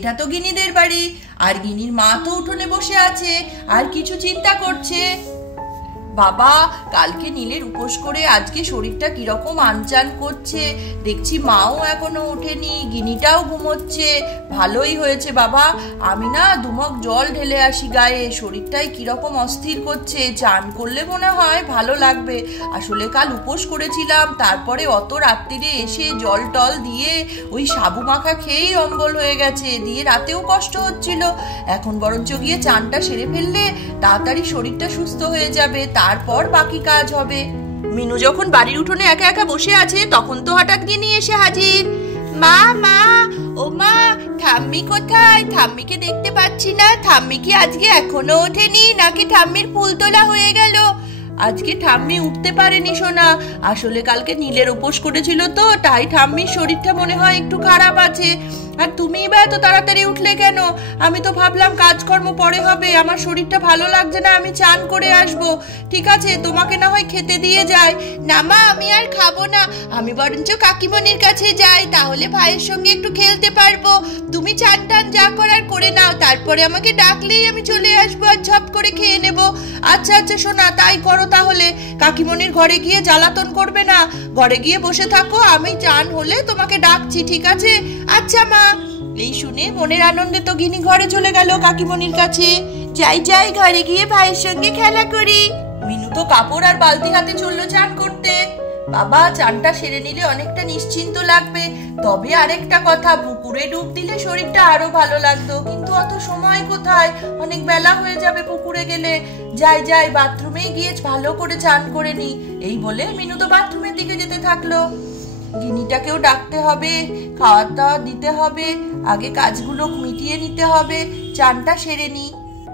এটা তো গিনিদের বাড়ি, আর গিনির মা তো উঠোনে বসে আছে আর কিছু চিন্তা করছে। বাবা, কালকে নীলের উপোস করে আজকে শরীরটা কিরকম আনচান করছে, দেখছি মাও এখনো ওঠেনি, গিনিটাও ঘুমোচ্ছে। ভালোই হয়েছে বাবা, আমি না দুমক জল ঢেলে আসি গায়ে, শরীরটাই কিরকম অস্থির করছে, চান করলে মনে হয় ভালো লাগবে। আসলে কাল উপোস করেছিলাম, তারপরে অত রাত্রিরে এসে জল টল দিয়ে ওই সাবু মাখা খেয়েই অম্বল হয়ে গেছে, দিয়ে রাতেও কষ্ট হচ্ছিল। এখন বরঞ্চ গিয়ে চানটা সেরে ফেললে তাড়াতাড়ি শরীরটা সুস্থ হয়ে যাবে, তারপর বাকি কাজ হবে। মিনু যখন বাড়ির উঠোনে একা একা বসে আছে তখন তো হঠাৎ গিনি এসে হাজির। মা মা, ও মা, ঠাম্মি কোথায়? ঠাম্মিকে দেখতে পাচ্ছি না। ঠাম্মি কি আজকে এখনো ওঠেনি, নাকি ঠাম্মির ফুল তোলা হয়ে গেল? আজকে ঠাম্মি উঠতে পারেনি সোনা, আসলে কালকে নীলের উপোস করেছিল তো, তাই ঠাম্মির শরীরটা মনে হয় একটু খারাপ আছে। আর তুমি বা এত তাড়াতাড়ি উঠলে কেন? আমি তো ভাবলাম কাজকর্ম পরে হবে, আমার শরীরটা ভালো লাগছে না, আমি চান করে আসবো। ঠিক আছে, তোমাকে না হয় খেতে দিয়ে যাই। না মা, আমি আর খাবো না, আমি বরঞ্চ কাকিমণির কাছে যাই, তাহলে ভাইয়ের সঙ্গে একটু খেলতে পারবো। তুমি চান টান যা করার করে নাও, তারপরে আমাকে ডাকলেই আমি চলে আসবো আর ঝপ করে খেয়ে নেবো। আচ্ছা আচ্ছা সোনা, তাই করো তাহলে। কাকিমণির ঘরে গিয়ে জ্বালাতন করবে না, ঘরে গিয়ে বসে থাকো, আমি চান হলে তোমাকে ডাকছি, ঠিক আছে? আচ্ছা মা। এই শুনে মনের আনন্দে তো গিনি ঘরে চলে গেল কাকিমণির কাছে। যাই যাই, ঘরে গিয়ে ভাইয়ের সঙ্গে খেলা করি। মিনু তো কাপড় আর বালতি হাতে চললো চান করতে। বাবা, চানটা সেরে নিলে অনেকটা নিশ্চিন্ত লাগবে। তবে আরেকটা কথা, পুকুরে ডুব দিলে শরীরটা আরো ভালো লাগতো, কিন্তু অত সময় কোথায়, অনেক বেলা হয়ে যাবে পুকুরে গেলে। যাই যাই, বাথরুমে গিয়ে ভালো করে চান করে নি। এই বলে মিনু তো বাথরুমের দিকে যেতে থাকলো। গিনিটাকেও ডাকতে হবে, খাওয়া দাওয়া দিতে হবে, আগে কাজগুলো মিটিয়ে নিতে হবে, চানটা সেরে নি।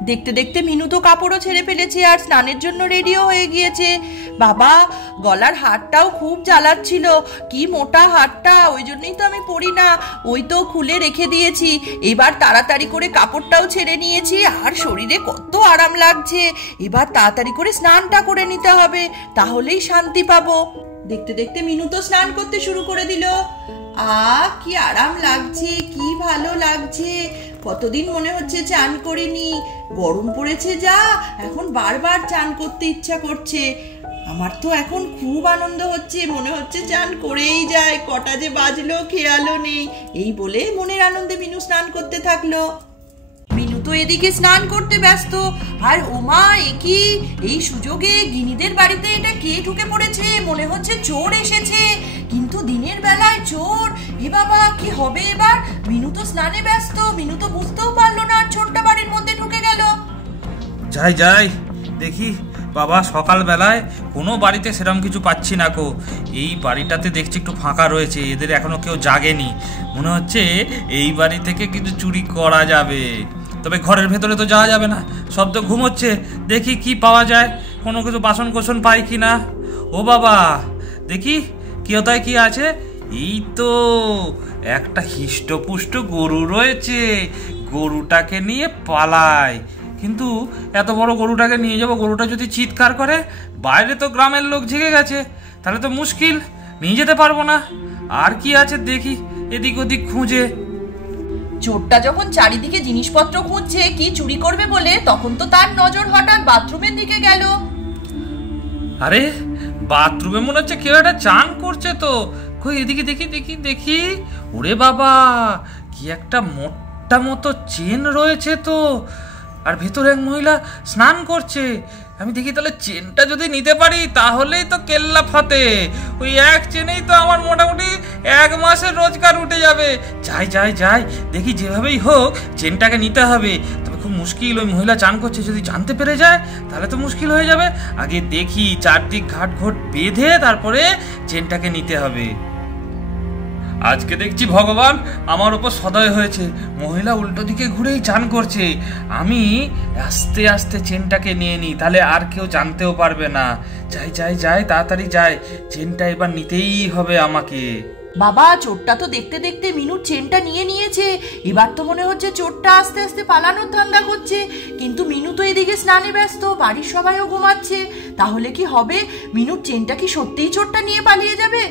দেখতে দেখতে মিনু তো কাপড়ও ছেড়ে ফেলেছে আর স্নানের জন্য রেডিও হয়ে গিয়েছে। বাবা, গলার হারটাও খুব জ্বালাচ্ছিল, কি মোটা হারটা, ওই জন্যই তো আমি পরি না, ওই তো খুলে রেখে দিয়েছি। এবার তাড়াতাড়ি করে কাপড়টাও ছেড়ে নিয়েছি, আর শরীরে কত আরাম লাগছে। এবার তাড়াতাড়ি করে স্নানটা করে নিতে হবে, তাহলেই শান্তি পাবো। দেখতে দেখতে মিনু তো স্নান করতে শুরু করে দিল। কি আরাম লাগছে, কি ভালো লাগছে, কতদিন মনে হচ্ছে চান করিনি। গরম পড়েছে যা, এখন বারবার চান করতে ইচ্ছা করছে। আমার তো এখন খুব আনন্দ হচ্ছে, মনে হচ্ছে চান করেই যায়, কটা যে বাজলো খেয়ালও নেই। এই বলে মনের আনন্দে মিনু স্নান করতে থাকলো। মিনু তো এদিকে স্নান করতে ব্যস্ত, আর ওমা, একি এই সুযোগে গিনিদের বাড়িতে এটা কে ঢুকে পড়েছে, মনে হচ্ছে চোর এসেছে, কিন্তু দিনের বেলায় চোর। এ বাবা, কি হবে এবার? মিনু তো স্নানে ব্যস্ত, মিনু তো বুঝতেও পারলো না, ছোট্ট বাড়ির মধ্যে ঢুকে গেল। যাই যাই, দেখি বাবা, সকাল বেলায় কোনো বাড়িতে সেরকম কিছু পাচ্ছি না কো। এই বাড়িটাতে দেখছি একটু ফাঁকা রয়েছে, এদের এখনো কেউ জাগেনি, মনে হচ্ছে এই বাড়ি থেকে কিছু চুরি করা যাবে। তবে ঘরের ভেতরে তো যাওয়া যাবে না, সব তো ঘুমোচ্ছে, দেখি কি পাওয়া যায়, কোনো কিছু বাসন কোসন পাই কি না। ও বাবা, দেখি কোথায় কি আছে। এই তো একটা হিষ্টপুষ্ট গরু রয়েছে, গরুটাকে নিয়ে পালাই। কিন্তু এত বড় গরুটাকে নিয়ে যাবো, গরুটা যদি চিৎকার করে, বাইরে তো গ্রামের লোক জেগে গেছে, তাহলে তো মুশকিল, নিয়ে যেতে পারবো না। আর কি আছে দেখি এদিক ওদিক খুঁজে। চোরটা যখন চারিদিকে জিনিসপত্র খুঁজছে কি চুরি করবে বলে, তখন তো তার নজর হঠাৎ বাথরুমের দিকে গেল। আরে, বাথরুমে মনে হচ্ছে কেউ একটা চান করছে তো, কই এদিকে দেখি দেখি দেখি। ওরে বাবা, কি একটা মোটা মতো চেন রয়েছে তো, আর ভেতরে এক মহিলা স্নান করছে। আমি দেখি তাহলে চেনটা যদি নিতে পারি তাহলেই তো কেল্লা ফাতে। ওই এক চেনেই তো আমার মোটামুটি 1 মাসের রোজগার উঠে যাবে। যাই যাই যাই, দেখি যেভাবেই হোক চেনটাকে নিতে হবে। তবে খুব মুশকিল, ওই মহিলা চান করছে, যদি জানতে পেরে যায় তাহলে তো মুশকিল হয়ে যাবে। আগে দেখি চারদিক ঘাট ঘোট বেঁধে তারপরে চেনটাকে নিতে হবে। আজকে দেখছি ভগবান আমার উপর সদয় হয়েছে, মহিলা উল্টো দিকে ঘুরেই চান করছে। আমি আস্তে আস্তে চেনটাকে নিয়ে নিই, তাহলে আর কেউ জানতেও পারবে না। যাই যাই যাই, তাড়াতাড়ি যাই, চেনটা এবার নিতেই হবে আমাকে। বাবা, চোরটা তো দেখতে দেখতে মিনুর চেনটা নিয়ে নিয়েছে। এবার তো মনে হচ্ছে চোরটা আস্তে আস্তে পালানোর ধান্দা করছে, কিন্তু মিনু তো এদিকে স্নানে ব্যস্ত, বাড়ির সবাইও ঘুমাচ্ছে। তাহলে কি হবে? মিনুর চেনটা কি সত্যিই চোরটা নিয়ে পালিয়ে যাবে?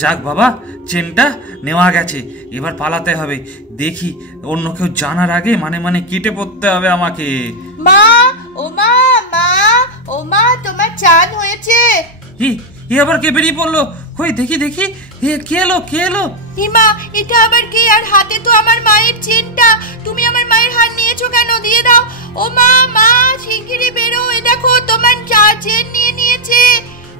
যাক বাবা, চেনটা নেওয়া গেছে, এবার পালাতে হবে। দেখি অন্য কেউ জানার আগে মানে কেটে পড়তে হবে আমাকে। মা, ও মা, মা, ও মা, তোমার চান হয়েছে? এ আবার কে বেরিয়ে পড়লো? কই দেখি দেখি, কে এলো? হিমা, এটা আবার কে? আর হাতে তো আমার মায়ের চেনটা। তুমি আমার মায়ের হাত নিয়েছো কেন? দিয়ে দাও। ও মা, মা, শিগগিরই বেরো, এ দেখো তোমার চেন নিয়ে নিয়েছে।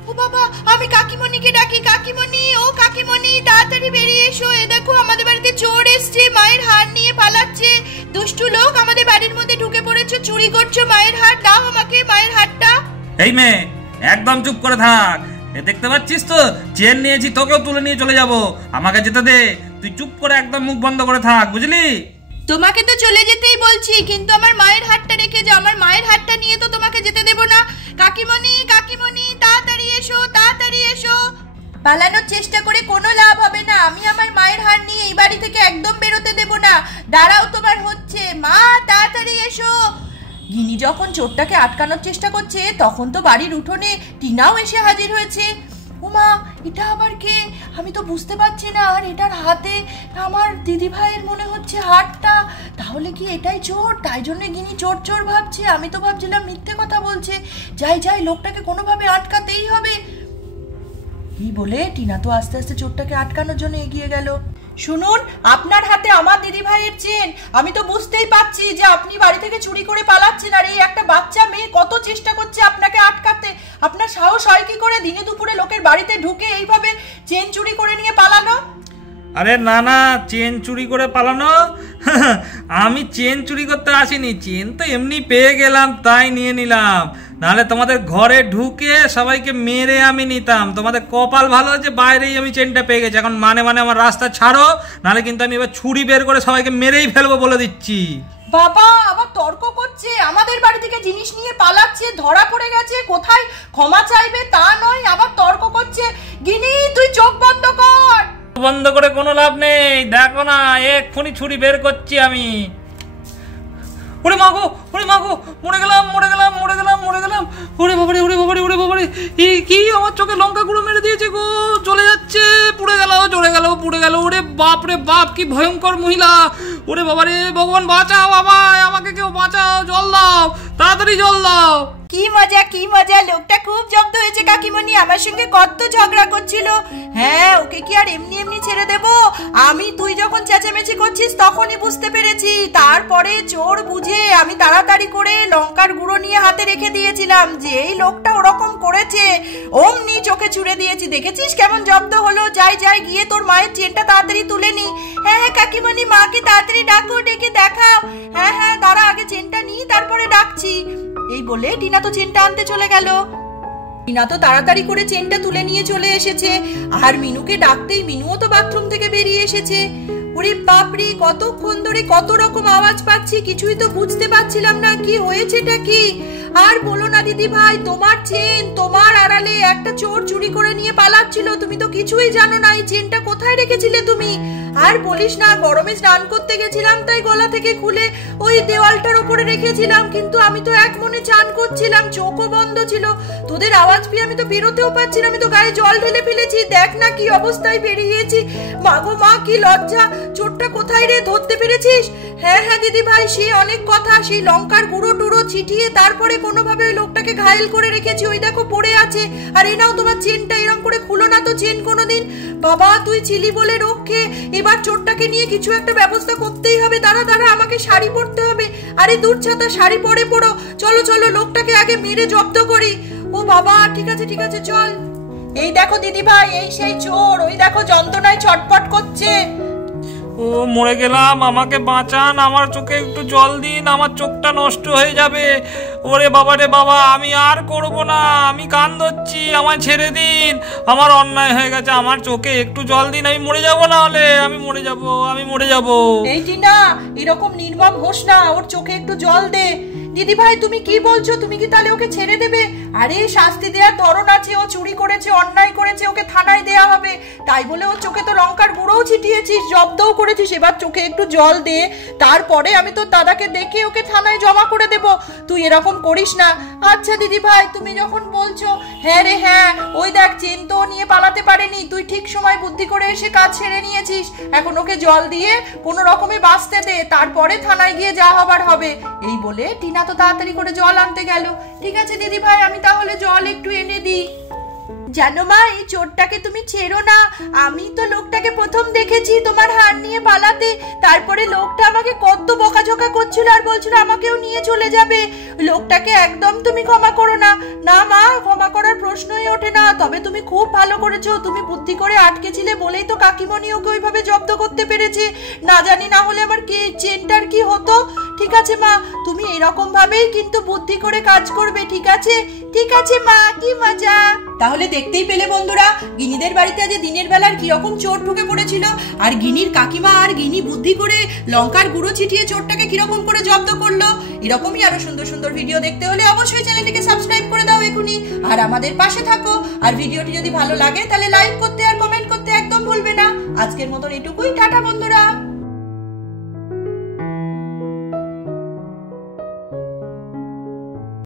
ও বাবা, আমি কাকিমণিকে ডাকি। কাকিমণি, ও কাকিমণি, তাড়াতাড়ি বেরিয়ে এসো। এ দেখো আমাদের বাড়িতে চোর এসছে, মায়ের হার নিয়ে পালাচ্ছে। দুষ্টু লোক, আমাদের বাড়ির মধ্যে ঢুকে পড়েছো, চুরি করছো মায়ের হার। দাও আমাকে মায়ের হারটা। এই মেয়ে, একদম চুপ করে থাক। দেখতে পাচ্ছিস তো চেন নিয়েছি, তোকেও তুলে নিয়ে চলে যাব। আমাকে যেতে দে, তুই চুপ করে একদম মুখ বন্ধ করে থাক, বুঝলি? তোমাকে তো চলে যেতেই বলছি, কিন্তু আমার মায়ের হাতটা রেখে যাও। আমার মায়ের হাতটা নিয়ে তো তোমাকে যেতে দেব না। কাকিমণি, কাকিমণি, তাড়াতাড়ি এসো, তাড়াতাড়ি এসো। পালানোর চেষ্টা করে কোনো লাভ হবে না। আমি আমার মায়ের হাত নিয়ে এই বাড়ি থেকে একদম বেরোতে দেব না। দাঁড়াও, তোমার হচ্ছে। মা, তাড়াতাড়ি এসো। গিনি যখন চোরটাকে আটকানোর চেষ্টা করছে, তখন তো বাড়ির উঠোনে টিনাও এসে হাজির হয়েছে। উমা, এটা আবার কে? আমি তো বুঝতে পারছি না। আর এটার হাতে আমার দিদি ভাইয়ের মনে হচ্ছে হাতটা। তাহলে কি এটাই চোর? তাই জন্য গিনি চোর চোর ভাবছে। আমি তো ভাবছিলাম মিথ্যে কথা বলছে। যাই, লোকটাকে কোনোভাবে আটকাতেই হবে। এই বলে টিনা তো আস্তে আস্তে চোরটাকে আটকানোর জন্য এগিয়ে গেল। শুনুন, আপনার হাতে আমার দিদি ভাইয়ের চেন। আমি তো বুঝতেই পারছি যে আপনি বাড়ি থেকে চুরি করে পালাচ্ছেন, আর এই একটা বাচ্চা মেয়ে কত চেষ্টা করছে আপনাকে আটকাতে। আপনার সাহস হয় কি করে দিনে দুপুরে লোকের বাড়িতে ঢুকে এইভাবে চেন চুরি করে নিয়ে পালানো? আরে না, চেন চুরি করে পালানো? আমি চেন চুরি করতে আসিনি, চেন তো এমনি পেয়ে গেলাম তাই নিয়ে নিলাম। নাহলে তোমাদের ঘরে ঢুকে সবাইকে মেরে আমি নিতাম। তোমাদের কপাল ভালো যে বাইরেই আমি চেনটা পেয়ে গেছি। এখন মানে আমার রাস্তা ছাড়ো, নাহলে কিন্তু আমি এবার ছুরি বের করে সবাইকে মেরেই ফেলবো বলে দিচ্ছি। বাবা আবার তর্ক করছে, আমাদের বাড়ি থেকে জিনিস নিয়ে পালাচ্ছে, ধরা পড়ে গেছে, কোথায় ক্ষমা চাইবে তা নয়, আবার তর্ক করছে। গিনি, তুই চোখ বন্ধ কর। বন্ধ করে কোনো লাভ নেই, দেখো না এক্ষুনি ছুরি বের করছি আমি। ওরে মাগো, মরে গেলাম। ওরে বাবারে, এই কি আমার চোখে লঙ্কা গুঁড়ো মেরে দিয়েছে গো, চলে যাচ্ছে, পুড়ে গেল। ওরে বাপ রে বাপ, কি ভয়ঙ্কর মহিলা। ওরে বাবারে, ভগবান বাঁচাও আমায়, আমাকে কেউ বাঁচাও, জল দাও, তাড়াতাড়ি জল দাও। কি মজা, লোকটা খুব জব্দ হয়েছে কাকিমণি। আমার সঙ্গে কত ঝগড়া করছিল। হ্যাঁ, ওকে কি আর এমনি ছেড়ে দেব? তুই যখন চেঁচামেচি করছিস তখনই বুঝতে পেরেছি। তারপরে চোর বুঝে আমি তাড়াতাড়ি করে লঙ্কার গুঁড়ো নিয়ে হাতে রেখে দিয়েছিলাম, যে এই লোকটা ওরকম করেছে, অমনি চোখে ছুঁড়ে দিয়েছি। দেখেছিস কেমন জব্দ হলো? যাই গিয়ে তোর মায়ের চেনটা তাড়াতাড়ি তুলে নি। হ্যাঁ কাকিমণি, মাকে তাড়াতাড়ি ডাকো, ডেকে দেখাও। হ্যাঁ, দাঁড়া, আগে চেনটা নিই, তারপরে ডাকছি। এই বলে টিনা তো চেনটা আনতে চলে গেল। টিনা তো তাড়াতাড়ি করে চেনটা তুলে নিয়ে চলে এসেছে। আর মিনুকে ডাকতেই মিনুও তো বাথরুম থেকে বেরিয়ে এসেছে। ওরে বাপরে, কতক্ষণ ধরে কত রকম আওয়াজ পাচ্ছি, কিছুই তো বুঝতে পারছিলাম না কি হয়েছেটা কি। আর বলো না দিদি ভাই, তোমার চেন, তোমার আড়ালে একটা চোর চুরি করে নিয়ে পালাচ্ছিল। তুমি তো কিছুই জানো না এই চেনটা কোথায় রেখেছিলে তুমি। আর বলিস না, গরমে স্নান করতে গেছিলাম, তাই গলা থেকে খুলে ওই দেওয়ালটার উপরে রেখেছিলাম। কিন্তু আমি তো এক মনে চান করছিলাম, চোখও বন্ধ ছিল। তোদের আওয়াজ পেয়ে আমি তো বেরোতেও পারছি না, আমি তো গায়ে জল ঢেলে ফেলেছি। দেখ না কি অবস্থায় বেরিয়েছি। মাগো মা, কি লজ্জা। চোরটা কোথায় রে, ধরতে পেরেছিস? হ্যাঁ দিদি ভাই, সেই অনেক কথা, সেই লঙ্কার গুঁড়ো টুড়ো ছিটিয়ে তারপরে কোনোভাবে ওই লোকটাকে ঘায়েল করে রেখেছি। ওই দেখো পড়ে আছে। আর এই নাও তোমার চেনটা, এরকম করে খুলো না তো চেন কোনোদিন। বাবা, তুই ছিলি বলে রক্ষে। এবার চোরটাকে নিয়ে কিছু একটা ব্যবস্থা করতেই হবে। দাঁড়া, আমাকে শাড়ি পরতে হবে। আরে দূর ছাতা, শাড়ি পরে পড়ো। চলো, লোকটাকে আগে মেরে জব্দ করি। ও বাবা, ঠিক আছে, চল। এই দেখো দিদি ভাই, এই সেই চোর। ওই দেখো যন্ত্রণায় ছটফট করছে। ও মরে গেলাম, আমাকে বাঁচান, আমার চোখে একটু জল দিন, আমার চোখটা নষ্ট হয়ে যাবে। ওরে বাবা রে বাবা, আমি আর করব না, আমি কান ধরছি, আমায় ছেড়ে দিন, আমার অন্যায় হয়ে গেছে, আমার চোখে একটু জল দিন, আমি মরে যাবো, না হলে আমি মরে যাবো। এই টিনা, এরকম নির্মম হোস না, ওর চোখে একটু জল দে। দিদি ভাই তুমি কি বলছো? তুমি কি তাহলে ওকে ছেড়ে দেবে? আরে শাস্তি দেওয়ার ধরন আছে, ও চুরি করেছে, অন্যায় করেছে, ওকে থানায় দেয়া হবে। তাই বলে ও চোখে তো লঙ্কার গুঁড়োও ছিটিয়েছিস, জব্দও করেছিস, এবার চোখে একটু জল দে, তারপরে আমি তোর দাদাকে দেখে ওকে থানায় জমা করে দেব। তুই এরকম করিস না। আচ্ছা দিদি ভাই তুমি যখন বলছো। হ্যাঁ রে হ্যাঁ, ওই দেখ চেন তো নিয়ে পালাতে পারেনি, তুই ঠিক সময় বুদ্ধি করে এসে কাজ ছেড়ে নিয়েছিস। এখন ওকে জল দিয়ে কোনো রকমে বাঁচতে দে, তারপরে থানায় গিয়ে যা হবার হবে। এই বলে টিনা তো তাড়াতাড়ি করে জল আনতে গেল। ঠিক আছে দিদি ভাই, আমি তাহলে জল একটু এনে দিই। জানো মা, এই চোরটাকে তুমি ছেড়ো না। আমি তো লোকটাকে প্রথম দেখেছি তোমার হার নিয়ে পালাতে, তারপরে লোকটা আমাকে কত বকাঝকা করছিল আর বলছিল আমাকেও নিয়ে চলে যাবে। লোকটাকে একদম তুমি ক্ষমা করো না। না মা, ক্ষমা করার প্রশ্নই ওঠে না। তবে তুমি খুব ভালো করেছো, তুমি বুদ্ধি করে আটকেছিলে বলেই তো কাকিমণি ওকে ওইভাবে জব্দ করতে পেরেছে। না জানি না হলে আমার কি চেনটার কি হতো। ঠিক আছে মা, তুমি এরকম ভাবেই কিন্তু বুদ্ধি করে কাজ করবে, ঠিক আছে? ঠিক আছে মা, কি মজা। তাহলে দেখতেই পেলে বন্ধুরা, গিনিদের বাড়িতে আজ দিনের বেলার কিরকম চোর ঢুকে পড়েছিল, আর গিনির কাকিমা আর গিনি বুদ্ধি করে লঙ্কার গুঁড়ো ছিটিয়ে চোরটাকে কিরকম করে জব্দ করলো। এরকমই আরো সুন্দর সুন্দর ভিডিও দেখতে হলে অবশ্যই চ্যানেলটিকে সাবস্ক্রাইব করে দাও এখনই, আর আমাদের পাশে থাকো। আর ভিডিওটি যদি ভালো লাগে তাহলে লাইক করতে আর কমেন্ট করতে একদম ভুলবে না। আজকের মতন এটুকুই, টাটা বন্ধুরা।